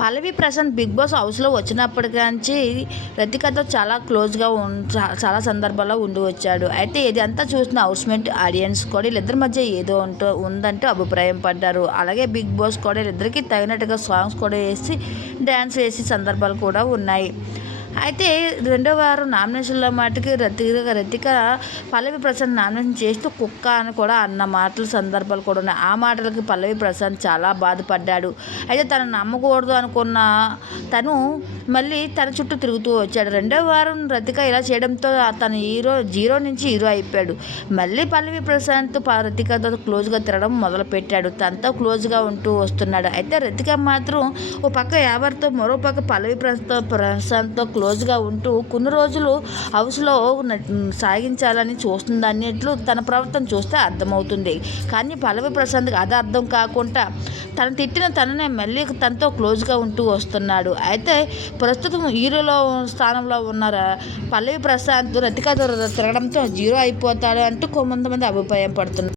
పల్లవి Prashanth big boss హౌస్లో వచ్చినప్పటి నుంచి రతికతో చాలా క్లోజ్గా ఉన్ చాలా సందర్భాల్లో ఉండి వచ్చాడు. అయితే ఇదంతా చూసిన హౌస్మేట్ ఆడియన్స్ కూడా వీళ్ళిద్దరి మధ్య ఏదో ఉంటూ ఉందంటూ అభిప్రాయం పడ్డారు. అలాగే బిగ్ బాస్ కూడా వీళ్ళిద్దరికీ తగినట్టుగా సాంగ్స్ కూడా వేసి డ్యాన్స్ వేసి సందర్భాలు కూడా ఉన్నాయి. అయితే రెండో వారం నామినేషన్లో మాటకి రతిక రతిక పల్లవి ప్రసాద్ నామినేషన్ చేస్తూ కుక్క అని కూడా అన్న మాటల సందర్భాలు కూడా ఉన్నాయి. ఆ మాటలకి పల్లవి ప్రసాద్ చాలా బాధపడ్డాడు. అయితే తను నమ్మకూడదు అనుకున్న తను మళ్ళీ తన చుట్టూ తిరుగుతూ వచ్చాడు. రెండో వారం రతిక ఇలా చేయడంతో తను హీరో జీరో నుంచి హీరో అయిపోయాడు. మళ్ళీ పల్లవి ప్రశాంత్ ప- రతికతో క్లోజ్గా తిరగడం మొదలుపెట్టాడు. తనతో క్లోజ్గా ఉంటూ వస్తున్నాడు. అయితే రతిక మాత్రం ఓ పక్క ఎవరితో మరో పక్క పల్లవి ప్రశాంత్తో ప్రశాంత్తో రోజుగా ఉంటూ కొన్ని రోజులు హౌస్లో సాగించాలని చూస్తుందన్నట్లు తన ప్రవర్తన చూస్తే అర్థమవుతుంది. కానీ పల్లవి ప్రశాంత్కి అది అర్థం కాకుండా తను తిట్టిన తననే మళ్ళీ తనతో క్లోజ్గా ఉంటూ వస్తున్నాడు. అయితే ప్రస్తుతం హీరోలో స్థానంలో ఉన్న పల్లవి ప్రశాంత్ రతికతో తిరగడంతో జీరో అయిపోతాడు అంటూ కొంతమంది అభిప్రాయం పడుతున్నారు.